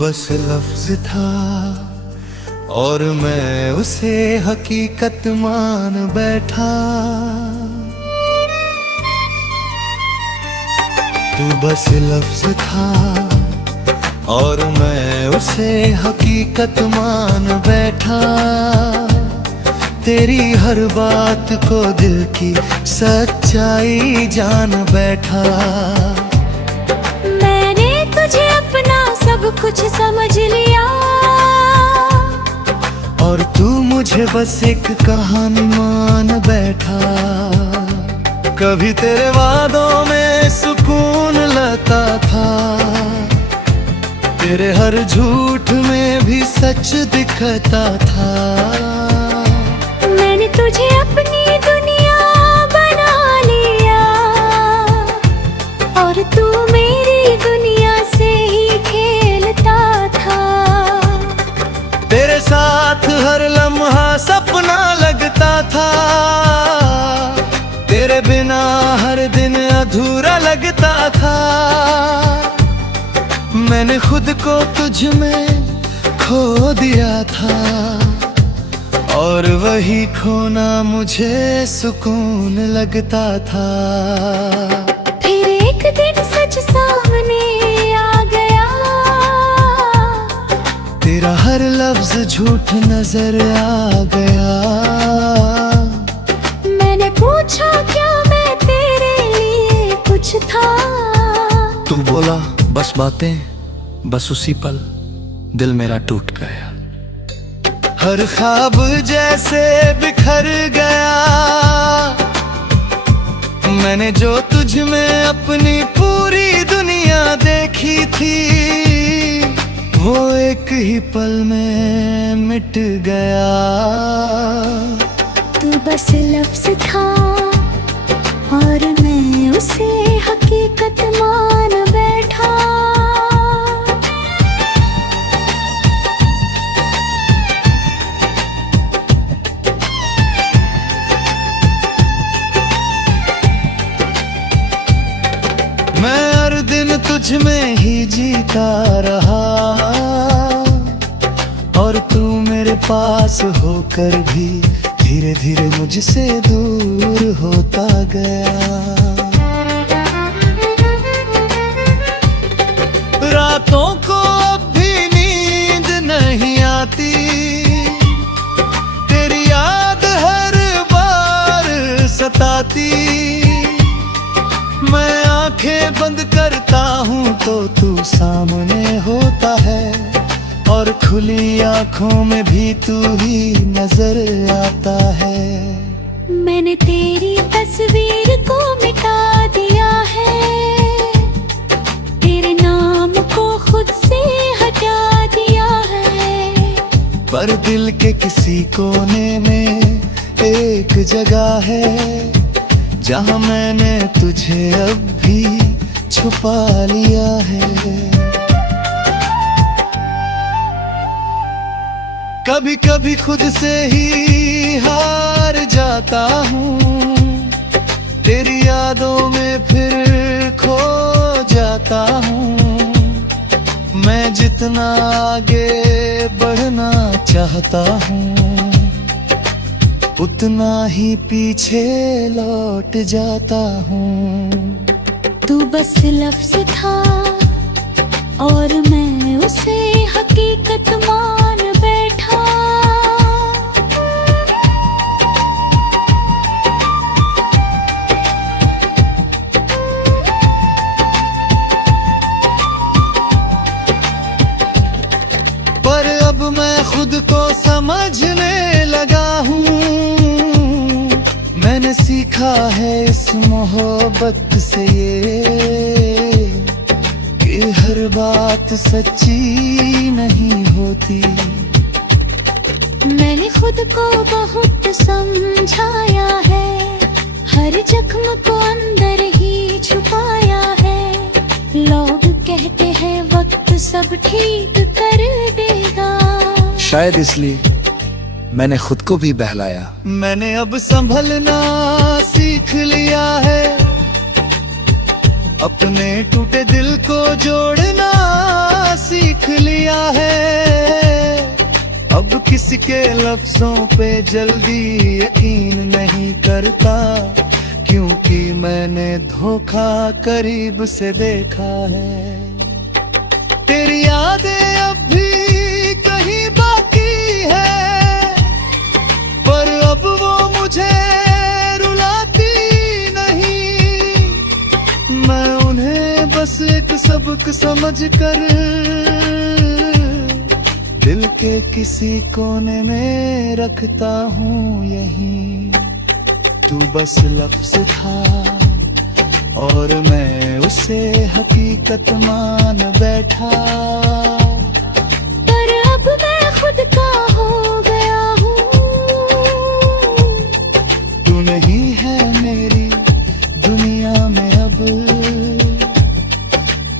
बस लफ्ज था और मैं उसे हकीकत मान बैठा। तू बस लफ्ज था और मैं उसे हकीकत मान बैठा। तेरी हर बात को दिल की सच्चाई जान बैठा। मैंने तुझे अपना सब कुछ समझ लिया और तू मुझे बस एक कहानी मान बैठा। कभी तेरे वादों में सुकून लाता था, तेरे हर झूठ में भी सच दिखता था। मैंने तुझे अपनी दुनिया बना लिया और तू मेरी दुनिया से ही खेलता था। तेरे साथ हर लम्हा सपना लगता था, तेरे बिना हर दिन अधूरा लगता था। मैंने खुद को तुझ में खो दिया था और वही खोना मुझे सुकून लगता था। फिर एक दिन सच सामने आ गया, तेरा हर लफ्ज झूठ नजर आ गया। मैंने पूछा क्या मैं तेरे लिए कुछ था। तू बोला बस बातें, बस उसी पल दिल मेरा टूट गया। हर ख्वाब जैसे बिखर गया, मैंने जो तुझ में अपनी पूरी दुनिया देखी थी, वो एक ही पल में मिट गया। तू बस लफ्ज था और मैं उसे हकीकत मान बैठा। मैं हर दिन तुझ में ही जीता रहा और तू मेरे पास होकर भी धीरे धीरे मुझसे दूर होता गया। रातों को अब भी नींद नहीं आती, तेरी याद हर बार सताती। मैं आंखें बंद करता हूँ तो तू सामने होता है और खुली आंखों में भी तू ही नजर आता है। मैंने तेरी तस्वीर को मिटा दिया है, तेरे नाम को खुद से हटा दिया है। पर दिल के किसी कोने में एक जगह है जहाँ मैंने तुझे अब भी छुपा लिया है। कभी कभी खुद से ही हार जाता हूँ, तेरी यादों में फिर खो जाता हूँ। मैं जितना आगे बढ़ना चाहता हूँ, उतना ही पीछे लौट जाता हूँ। तू बस लफ्ज था और मैं उसे हकीकत मान बैठा। पर अब मैं खुद को समझने लगा हूँ, मैंने सीखा है इस मोहब्बत से ये कि हर बात सच्ची नहीं होती। मैंने खुद को बहुत समझाया है, हर जख्म को अंदर ही छुपाया है। लोग कहते हैं वक्त सब ठीक कर देगा, शायद इसलिए मैंने खुद को भी बहलाया। मैंने अब संभलना सीख लिया है, अपने टूटे दिल को जोड़ना सीख लिया है। अब किसी के लफ्जों पे जल्दी यकीन नहीं करता, क्योंकि मैंने धोखा करीब से देखा है। तेरी यादें अब भी कहीं बाकी है, पर अब वो मुझे रुलाती नहीं। मैं उन्हें बस एक सबक समझकर दिल के किसी कोने में रखता हूँ यहीं। तू बस लफ्ज था और मैं उसे हकीकत मान बैठा, पर अब मैं खुद का हो गया हूँ। तू नहीं है मेरी दुनिया में अब,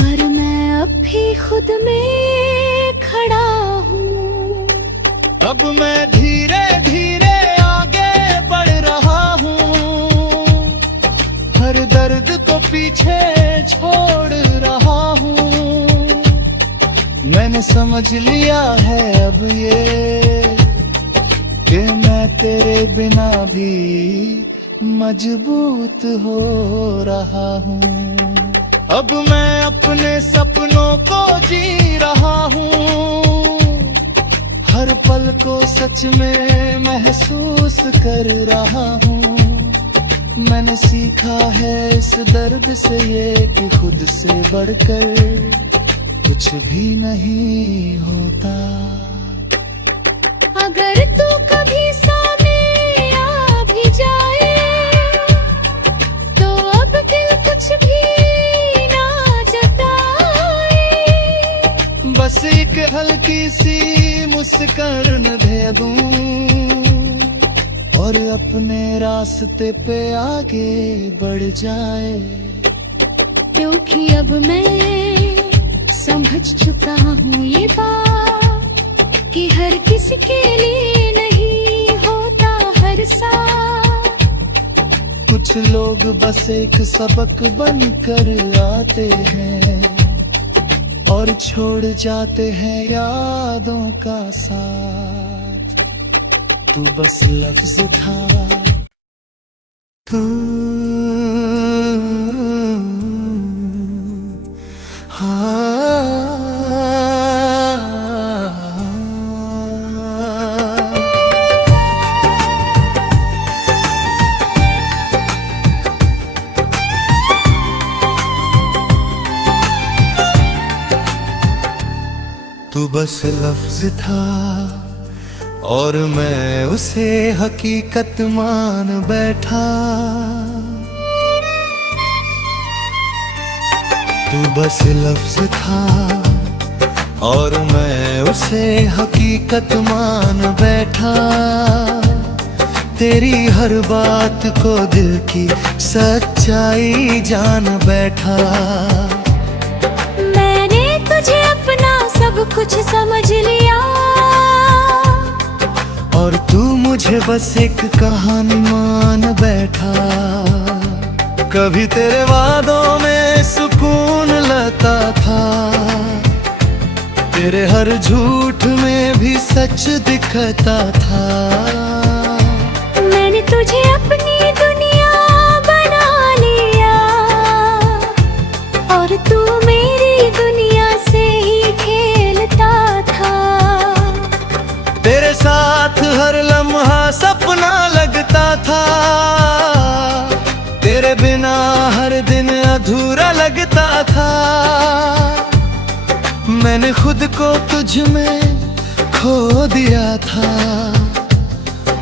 पर मैं अब भी खुद में खड़ा हूँ। अब मैं धीरे धीरे आगे बढ़ रहा हूँ, हर दर्द को पीछे छोड़ रहा हूँ। मैंने समझ लिया है अब ये कि मैं तेरे बिना भी मजबूत हो रहा हूँ। अब मैं अपने सपनों को जी रहा हूँ, हर पल को सच में महसूस कर रहा हूँ। मैंने सीखा है इस दर्द से ये कि खुद से बढ़कर कुछ भी नहीं होता। अगर तू कभी सामने आ भी जाए, तो अब दिल कुछ भी ना जताए। बस एक हल्की सी मुस्कान दे दूं और अपने रास्ते पे आगे बढ़ जाए। क्योंकि अब मैं समझ चुका हूँ ये बात कि हर किसी के लिए नहीं होता हर साथ। कुछ लोग बस एक सबक बनकर आते हैं और छोड़ जाते हैं यादों का साथ। तू बस लफ्ज था, तू तू बस लफ्ज था और मैं उसे हकीकत मान बैठा। तू बस लफ्ज था और मैं उसे हकीकत मान बैठा। तेरी हर बात को दिल की सच्चाई जान बैठा। मैंने तुझे अपना सब कुछ समझ लिया और तू मुझे बस एक कहानी मान बैठा। कभी तेरे वादों में सुकून लाता था, तेरे हर झूठ में भी सच दिखता था। मैंने तुझे अपनी दुनिया बना लिया और तू मेरी दुनिया से ही खेलता था। तेरे साथ हर लम्हा सपना लगता था, तेरे बिना हर दिन अधूरा लगता था। मैंने खुद को तुझ में खो दिया था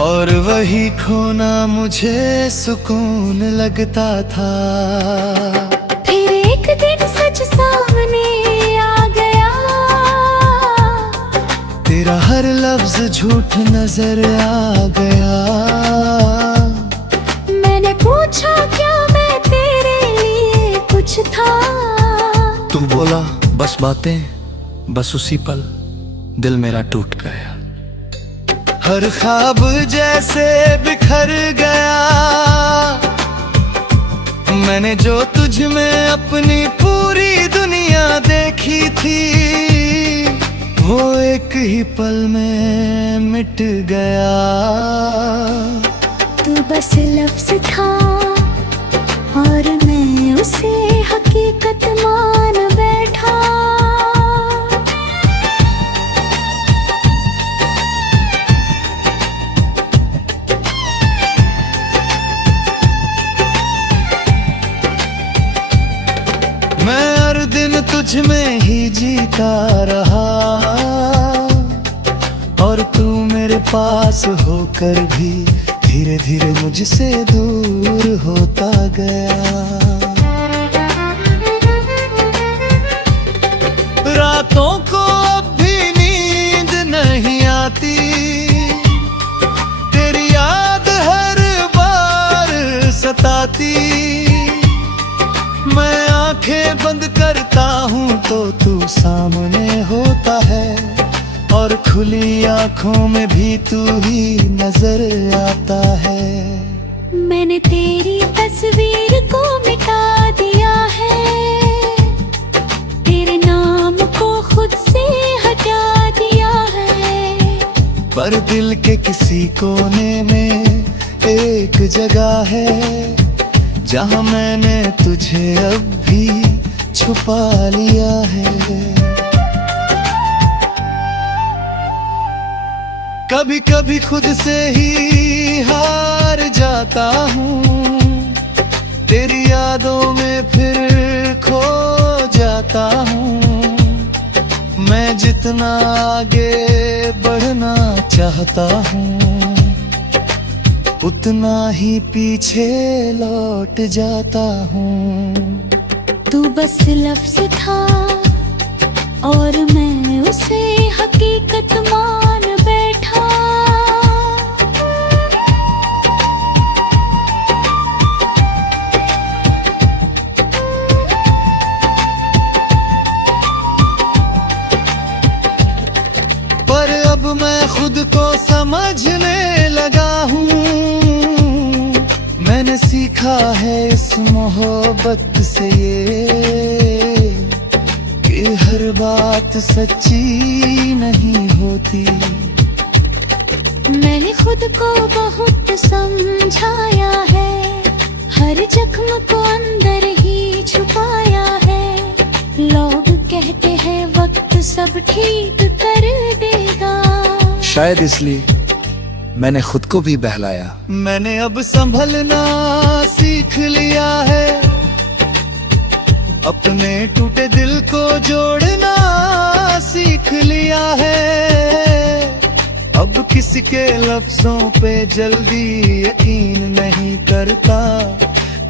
और वही खोना मुझे सुकून लगता था। फिर एक दिन सच सामने आ गया, तेरा हर लफ्ज झूठ नजर आ गया। मैंने पूछा क्या मैं तेरे लिए कुछ था, तू बोला बस बातें, बस उसी पल दिल मेरा टूट गया। हर ख्वाब जैसे बिखर गया, मैंने जो तुझ में अपनी पूरी दुनिया देखी थी, वो एक ही पल में मिट गया। तू बस लफ्ज़ था और मैं उसे हकीकत मान बैठा। मैं हर दिन तुझ में ही जीता रहा, और तू मेरे पास होकर भी धीरे धीरे मुझसे दूर होता गया। रातों को अब भी नींद नहीं आती, तेरी याद हर बार सताती। मैं आंखें बंद करता हूँ तो तू सामने होता है, और खुली आंखों में भी तू ही नजर आता है। मैंने तेरी तस्वीर को मिटा दिया है, तेरे नाम को खुद से हटा दिया है। पर दिल के किसी कोने में एक जगह है, जहाँ मैंने तुझे अब भी छुपा लिया है। कभी कभी खुद से ही हार जाता हूँ, तेरी यादों में फिर खो जाता हूँ। मैं जितना आगे बढ़ना चाहता हूँ, उतना ही पीछे लौट जाता हूँ। तू बस लफ्ज़ था और मैं उसे हकीकत मान बैठा। पर अब मैं खुद को समझने लगा हूँ, मैंने सीखा है इस मोहब्बत से ये, कि हर बात सच्ची नहीं होती। मैंने खुद को बहुत समझाया है, हर जख्म को अंदर ही छुपाया है। लोग कहते हैं वक्त सब ठीक कर देगा, शायद इसलिए मैंने खुद को भी बहलाया। मैंने अब संभलना सीख लिया है, अपने टूटे दिल को जोड़ना सीख लिया है। अब किसी के लफ्जों पे जल्दी यकीन नहीं करता,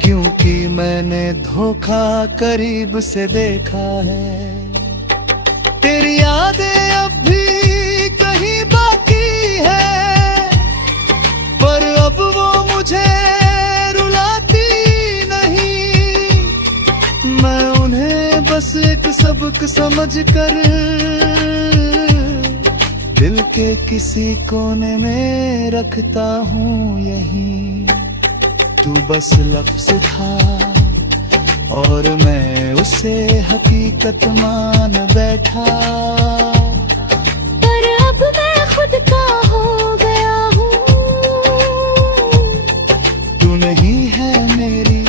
क्योंकि मैंने धोखा करीब से देखा है। तेरी यादें अब भी कहीं बाकी है, पर अब वो मुझे रुलाती नहीं। मैं उन्हें बस एक सबक समझकर दिल के किसी कोने में रखता हूँ यहीं। तू बस लफ्ज़ था और मैं उसे हकीकत मान बैठा। पर अब मैं खुद का हो गया हूँ, तू नहीं है मेरी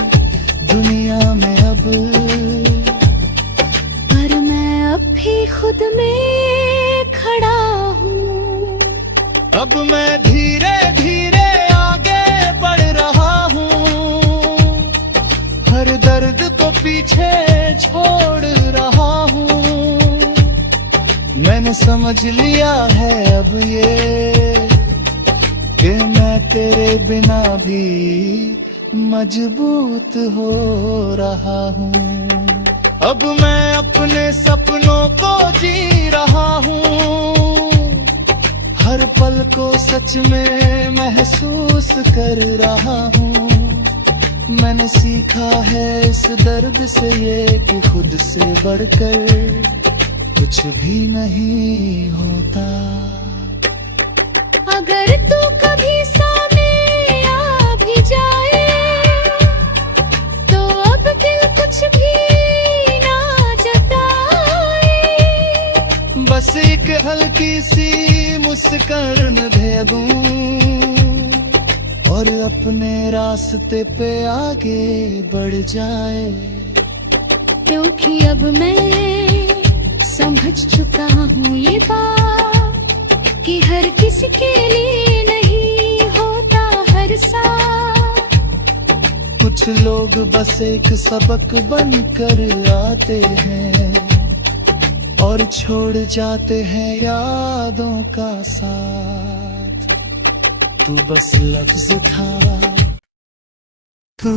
दुनिया में अब, पर मैं अब भी खुद में खड़ा हूँ। अब मैं धीरे धीरे आगे बढ़ रहा हूँ, हर दर्द को पीछे छोड़ रहा हूँ। मैंने समझ लिया है अब ये, कि मैं तेरे बिना भी मजबूत हो रहा हूँ। अब मैं अपने सपनों को जी रहा हूँ, हर पल को सच में महसूस कर रहा हूँ। मैंने सीखा है इस दर्द से ये, कि खुद से बढ़कर कुछ भी नहीं होता। अगर तू कभी सामने आ भी जाए, तो सी मुस्कान दे दूं और अपने रास्ते पे आगे बढ़ जाए। क्योंकि अब मैं समझ चुका हूँ ये बात कि हर किसी के लिए नहीं होता हर साथ। कुछ लोग बस एक सबक बनकर आते हैं और छोड़ जाते हैं यादों का साथ। तू बस लफ्ज था, तू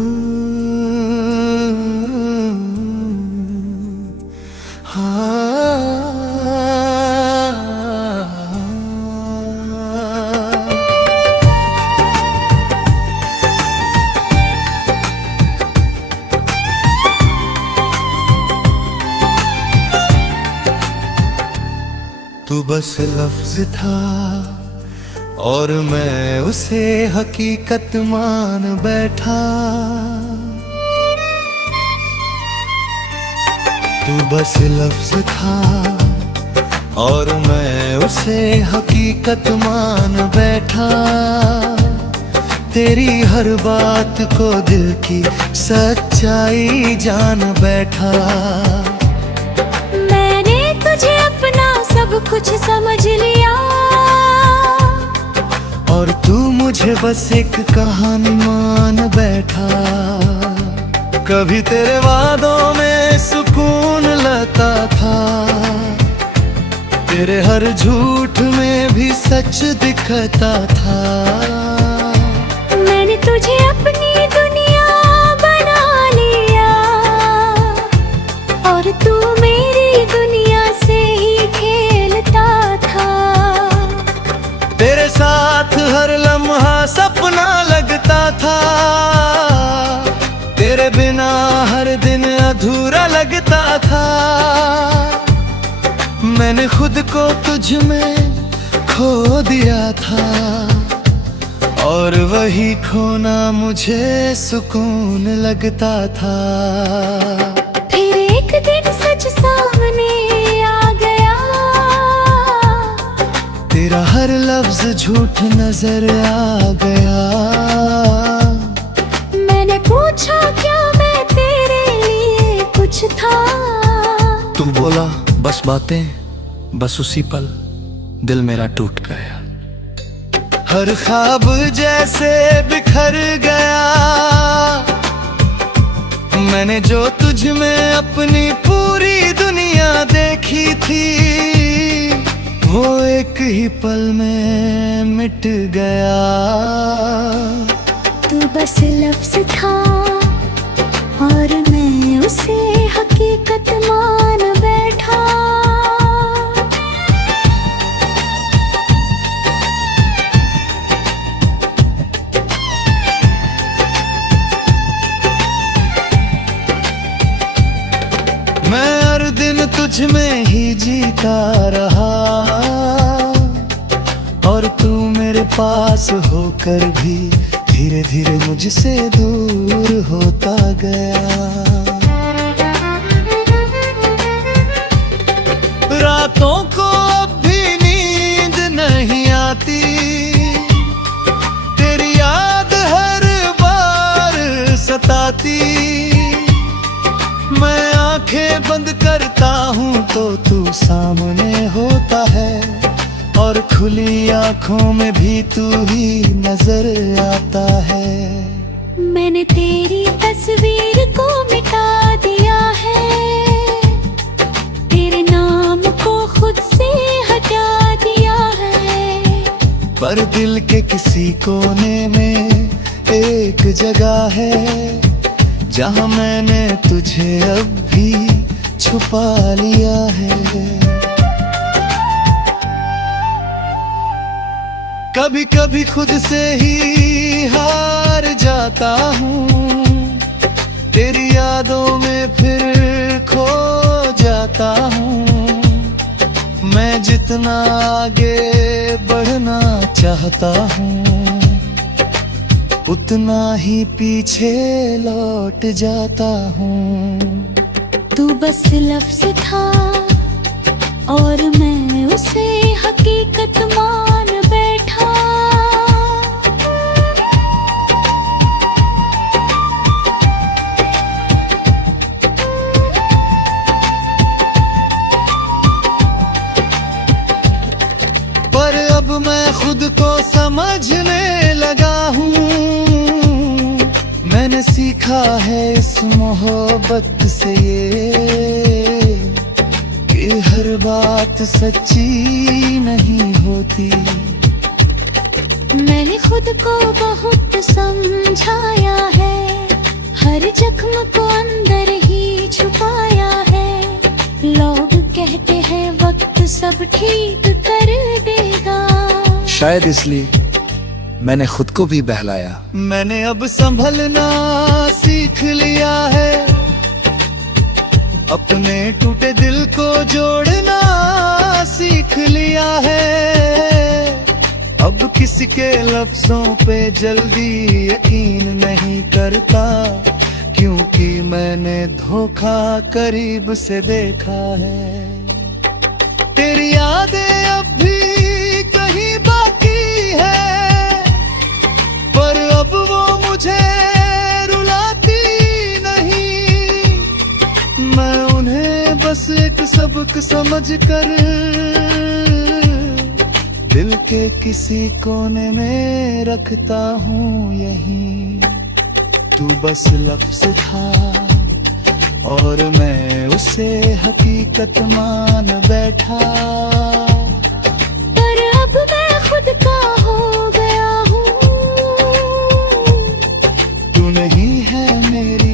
तू बस लफ्ज था और मैं उसे हकीकत मान बैठा। तू बस लफ्ज था और मैं उसे हकीकत मान बैठा। तेरी हर बात को दिल की सच्चाई जान बैठा। मैंने तुझे अपना सब कुछ समझ लिया और तू मुझे बस एक कहानी मान बैठा। कभी तेरे वादों में सुकून लाता था, तेरे हर झूठ में भी सच दिखता था। मैंने तुझे अपनी दुनिया बना लिया और तू मेरी दुनिया से ही खेलता था। तेरे साथ हर लम्हा सपना लगता था, तेरे बिना हर दिन अधूरा लगता था। मैंने खुद को तुझ में खो दिया था और वही खोना मुझे सुकून लगता था। फिर एक दिन सच सामने आ गया, तेरा हर लफ्ज झूठ नजर आ गया। मैंने पूछा क्या मैं तेरे लिए कुछ था। तू बोला बस बातें, बस उसी पल दिल मेरा टूट गया। हर ख्वाब जैसे बिखर गया, मैंने जो तुझ में अपनी पूरी दुनिया देखी थी वो एक ही पल में मिट गया। तू बस लफ्ज था और मैं उसे हकीकत मान बैठा। मैं हर दिन तुझ में ही जीता रहा और तू मेरे पास होकर भी धीरे धीरे मुझसे दूर होता गया। रातों को अब भी नींद नहीं आती, तेरी याद हर बार सताती। मैं आंखें बंद करता हूँ तो तू सामने होता है और खुली आंखों में भी तू ही नजर आता है। मैंने तेरी तस्वीर को मिटा दिया है, तेरे नाम को खुद से हटा दिया है। पर दिल के किसी कोने में एक जगह है जहाँ मैंने तुझे अब भी छुपा लिया है। कभी कभी खुद से ही हार जाता हूँ, तेरी यादों में फिर खो जाता हूँ। मैं जितना आगे बढ़ना चाहता हूँ उतना ही पीछे लौट जाता हूँ। तू बस लफ्ज था और मैं उसे हकीकत मान बैठा। पर अब मैं खुद को समझने लगा हूँ, मैंने सीखा है इस मोहब्बत से ये कि हर बात सच्ची नहीं होती। मैंने खुद को बहुत समझाया है, हर जख्म को अंदर ही छुपाया है। लोग कहते हैं वक्त सब ठीक कर देगा, शायद इसलिए मैंने खुद को भी बहलाया। मैंने अब संभलना सीख लिया है, अपने टूटे दिल को जोड़ना सीख लिया है। अब किसी के लफ्जों पे जल्दी यकीन नहीं करता, क्योंकि मैंने धोखा करीब से देखा है। तेरी यादें अब भी कहीं बाकी है, पर अब वो मुझे रुलाती नहीं। मैं उन्हें बस एक सबक समझकर दिल के किसी कोने में रखता हूँ यहीं। तू बस लफ्ज था और मैं उसे हकीकत मान बैठा। पर अब मैं खुद का हो गया हूँ, तू नहीं है मेरी